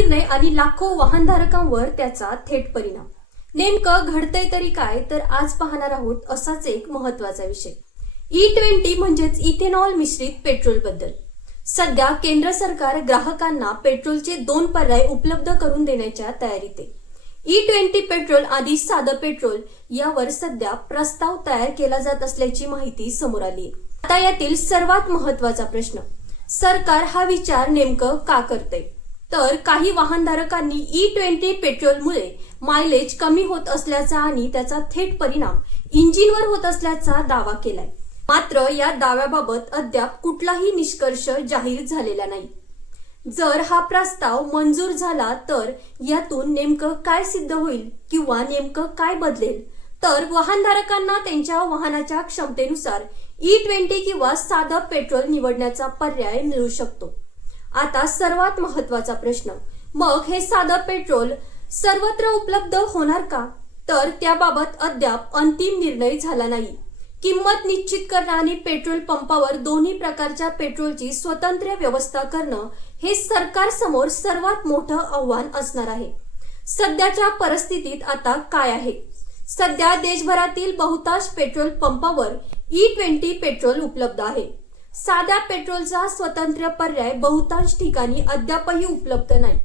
निर्णय आणि लाखो वाहनधारकांवर त्याचा थेट परिणाम. नेमकं घडतंय तरी काय, तर आज पाहणार आहोत असाच एक महत्वाचा विषय. E20 म्हणजेच इथेनॉल मिश्रित पेट्रोल बद्दल. सध्या केंद्र सरकार ग्राहकांना पेट्रोलचे 2 पर्याय उपलब्ध करून देण्याच्या तयारीत आहे. E20 पेट्रोल आणि साधं पेट्रोल यावर सध्या प्रस्ताव तयार केला जात असल्याची माहिती समोर आली आहे. आता यातील सर्वात महत्वाचा प्रश्न, सरकार हा विचार नेमकं का करते? तर काही वाहनधारकांनी E20 पेट्रोलमुळे मायलेज कमी होत असल्याचा आणि त्याचा थेट परिणाम इंजिनवर होत असल्याचा दावा केलाय. मात्र या दाव्याबाबत अद्याप कुठलाही निष्कर्ष जाहीर झालेला नाही. जर हा प्रस्ताव मंजूर झाला तर यातून नेमकं काय सिद्ध होईल किंवा नेमकं काय बदलेल, तर वाहनधारकांना त्यांच्या वाहनाच्या क्षमतेनुसार E20 किंवा साधं पेट्रोल निवडण्याचा पर्याय मिळू शकतो. आता सर्वात महत्वाचा प्रश्न, मग हे साधं पेट्रोल सर्वत्र उपलब्ध होणार का? तर त्याबाबत अद्याप अंतिम निर्णय झाला नाही. किंमत निश्चित करणं आणि पेट्रोल पंपावर दोन्ही प्रकारच्या पेट्रोलची स्वतंत्र व्यवस्था करणं हे सरकारसमोर सर्वात मोठं आव्हान असणार आहे. सध्याच्या परिस्थितीत आता काय आहे? सध्या देशभरातील बहुतांश पेट्रोल पंपावर E20 पेट्रोल उपलब्ध आहे. साध्या पेट्रोलचा स्वतंत्र पर्याय बहुतांश ठिकाणी अद्यापही उपलब्ध नाही.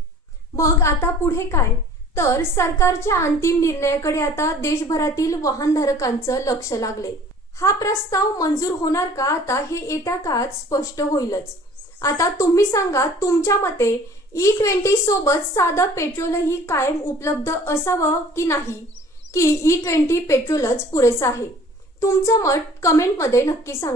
मग आता पुढे काय? तर सरकारच्या अंतिम निर्णयाकडे आता देशभरातील वाहनधारकांचं लक्ष लागले. हा प्रस्ताव मंजूर होणार का, आता हे येत्या काळात स्पष्ट होईलच. आता तुम्ही सांगा, तुमच्या मते E20 सोबत साधं पेट्रोलही कायम उपलब्ध असावं की नाही, की E20 पेट्रोलच पुरेसं आहे? तुमचं मत कमेंटमध्ये नक्की सांगा.